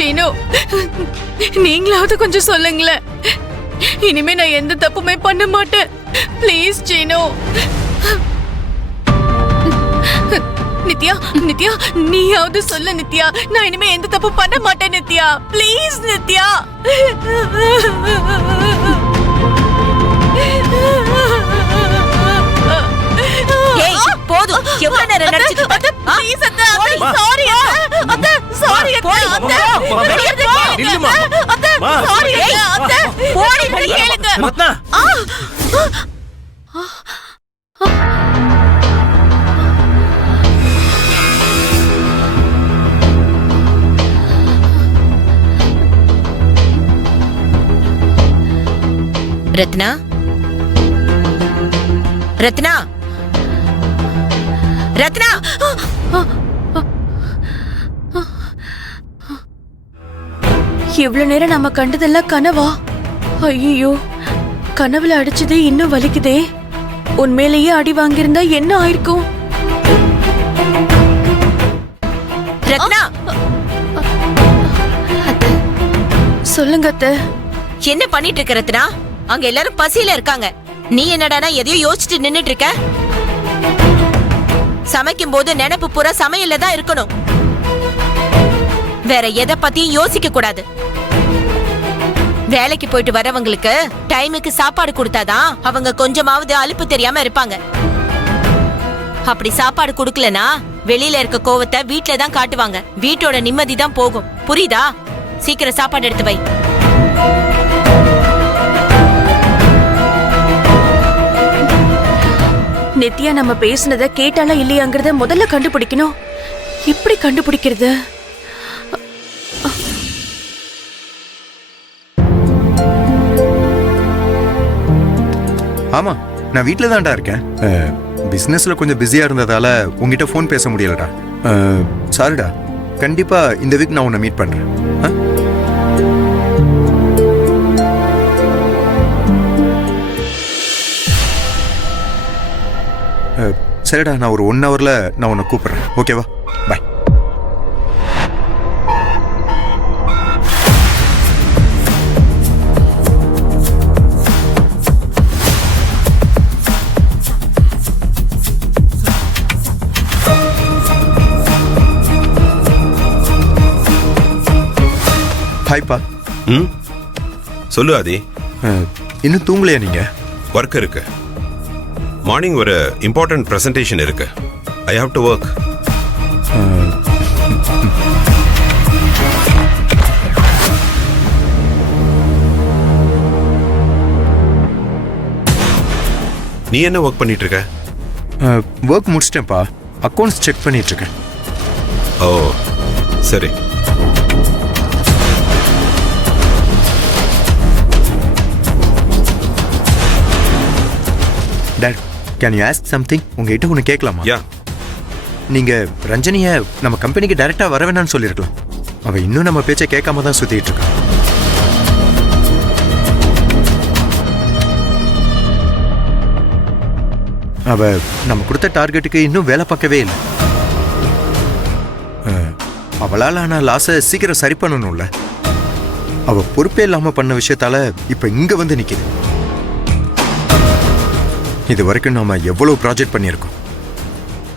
சீனு, நீங்களாவது கொஞ்சம் சொல்லுங்களேன். இனிமே நான் எந்த தப்புமே பண்ண மாட்டேன். ப்ளீஸ் சீனு. நித்யா, நித்யா, நீயாவது சொல்லு நித்யா. நான் இனிமே எந்த தப்பு பண்ண மாட்டேன் நித்யா. ப்ளீஸ் நித்யா. போதும், எவ்வளவு நேரம் நடிச்சிட்டு இருக்க? ப்ளீஸ் அத்தை, சாரி அத்தை, சாரி அத்தை. நில்லுமா. அத்தை, சாரி அத்தை. போடி கேளுங்க. ரத்னா. ரத்னா, ரத்னா, ரத்னா. இவ்வளவு நேரம் நம்ம கண்டதெல்லாம் கனவா? ஐயோ, கனவுல அடிச்சதே இன்னும் வலிக்குதே. உண்மையிலேயே அடி வாங்கியிருந்தா என்ன ஆயிருக்கும்? ரத்னா, சொல்லுங்க அத்தை. என்ன பண்ணிட்டு இருக்க ரத்னா? அங்க எல்லாரும் பசியில இருக்காங்க. நீ என்னடானா எதையோ யோசிச்சுட்டு நின்னுட்டு இருக்க? சமைக்கும் போது நினைப்பு பூரா சமையல்ல தான் இருக்கணும். வேற எதை பத்தியும் யோசிக்க கூடாது. வேலைக்கு போயிட்டு வரவங்களுக்கு டைமுக்கு சாப்பாடு கொடுத்தாதான் அவங்க கொஞ்சமாவது அலுப்பு தெரியாம இருப்பாங்க. அப்படி சாப்பாடு கொடுக்கலனா வெளியில இருக்க கோவத்தை வீட்ல தான் காட்டுவாங்க. வீட்டோட நிம்மதி தான் போகும். புரியுதா? சீக்கிரம் சாப்பாடு எடுத்து வை. நித்யா நம்ம பேசுனத கேட்டாலா இல்லையாங்கிறத முதல்ல கண்டுபிடிக்கணும். இப்படி கண்டுபிடிக்கிறது? ஆமா, நான் வீட்டில் தான்டா இருக்கேன். பிஸ்னஸ்ல கொஞ்சம் பிஸியா இருந்ததால உங்ககிட்ட ஃபோன் பேச முடியலடா. சாரிடா. கண்டிப்பா இந்த வீக் நான் உன்னை மீட் பண்றேன். சரிடா, நான் ஒரு 1 ஹவர்ல நான் உன்னை கூப்பிடுறேன். ஓகேவா? பாய். ஹாய்ப்பா. சொல்லு ஆதி. இன்னும் தூங்கலையா நீங்க? ஒர்க் இருக்கு. மார்னிங் ஒரு இம்பார்ட்டன்ட் பிரசன்டேஷன் இருக்கு. I have to work. நீ என்ன ஒர்க் பண்ணிட்டு இருக்க? ஒர்க் முடிச்சிட்டேன்ப்பா. அக்கௌண்ட்ஸ் செக் பண்ணிட்டு இருக்கேன். ஓ சரி. Dad, can you ask something? உங்ககிட்ட ஒன்று கேட்கலாமா? யா. நீங்க ரஞ்சனியை நம்ம கம்பெனிக்கு டைரக்டா வர வேணாம்னு சொல்லியிருக்கலாம். அவ இன்னும் நம்ம பேச்சை கேட்காம தான் சுத்திட்டு இருக்கா. அவ நம்ம கொடுத்த டார்கெட்டுக்கு இன்னும் வேலை பார்க்கவே இல்லை. அவளால் ஆனா லாஸை சீக்கிரம் சரி பண்ணணும்ல. அவ பொறுப்பே இல்லாம பண்ண விஷயத்தால இப்ப இங்க வந்து நிக்குது. இது வரைக்கும் நாம எவ்வளவு ப்ராஜெக்ட் பண்ணியிருக்கோம்.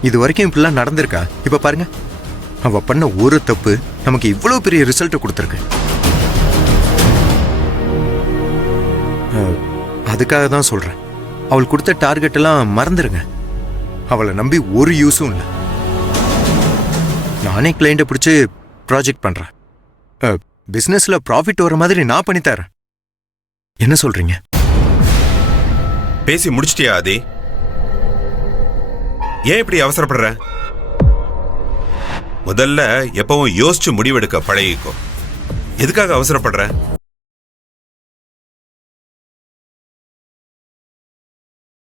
இது வரைக்கும் இப்படிலாம் நடந்திருக்கா? இப்ப பாருங்க, அவ பண்ண ஒரு தப்பு நமக்கு இவ்வளவு பெரிய ரிசல்ட் கொடுத்துருக்கு. அதுக்காக தான் சொல்றேன், அவள் கொடுத்த டார்கெட் எல்லாம் மறந்துருங்க. அவளை நம்பி ஒரு யூஸும் இல்லை. நானே கிளைண்ட்டை பிடிச்சி ப்ராஜெக்ட் பண்றேன். பிசினஸ்ல ப்ராஃபிட் வர மாதிரி நான் பண்ணித்தரேன். என்ன சொல்றீங்க? பேசி முடிச்சிட்டியா ஆதி? ஏன் இப்படி அவசரப்படுற? முதல்ல எப்பவும் யோசிச்சு முடிவெடுக்க பழகிக்கோ. எதுக்காக அவசரப்படுற?